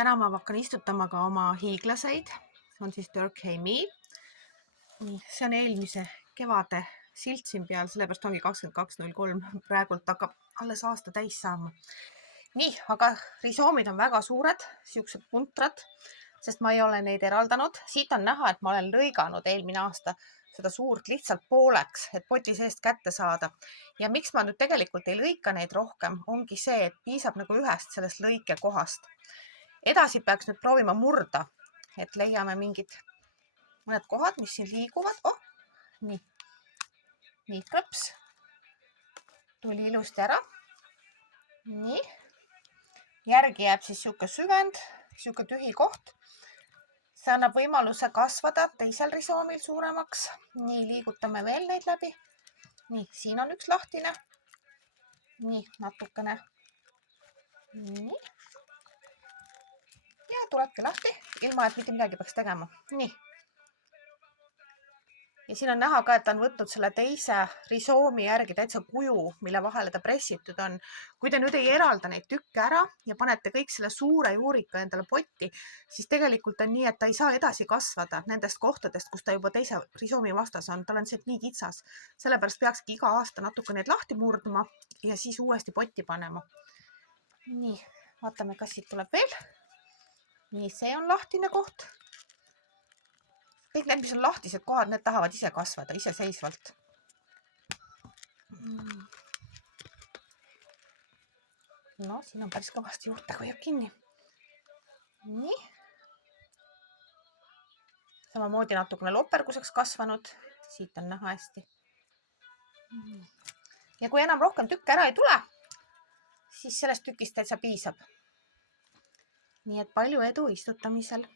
Täna ma hakkan istutama ka oma hiiglaseid. See on siis Turkey Me. See on eelmise kevade silt siin peal, sellepärast ongi 22.03. Praegult hakkab alles aasta täis saama. Nii, aga risoomid on väga suured, siuksed puntrad, sest ma ei ole neid eraldanud. Siit on näha, et ma olen lõiganud eelmine aasta seda suurt lihtsalt pooleks, et poti seest kätte saada. Ja miks ma nüüd tegelikult ei lõika neid rohkem, ongi see, et piisab nagu ühest sellest lõikekohast. Edasi peaks nüüd proovima murda, et leiame mõned kohad, mis siin liiguvad. Oh, nii kõps. Tuli ilusti ära. Nii. Järgi jääb siis siuke süvend, siuke tühi koht. See annab võimaluse kasvada teisel risoomil suuremaks. Nii, liigutame veel neid läbi. Nii, siin on üks lahtine. Nii, natukene. Nii. Ja tulebki lahti, ilma et mitte midagi peaks tegema. Nii. Ja siin on näha ka, et ta on võtnud selle teise risoomi järgi täitsa kuju, mille vahele ta pressitud on. Kui te nüüd ei eralda neid tükke ära ja panete kõik selle suure juurika endale potti, siis tegelikult on nii, et ta ei saa edasi kasvada nendest kohtadest, kus ta juba teise risoomi vastas on. Tal on see nii kitsas. Sellepärast peakski iga aasta natuke need lahti murdma ja siis uuesti potti panema. Nii, vaatame, kas siit tuleb veel. Nii, see on lahtine koht. Kõik need, mis on lahtised kohad, need tahavad ise kasvada, iseseisvalt. No, siin on päris kõvasti juurde, kui jääb kinni. Nii. Samamoodi natukene loperguseks kasvanud. Siit on näha hästi. Ja kui enam rohkem tükke ära ei tule, siis sellest tükist täitsa piisab. Nii et palju edu istutamisel.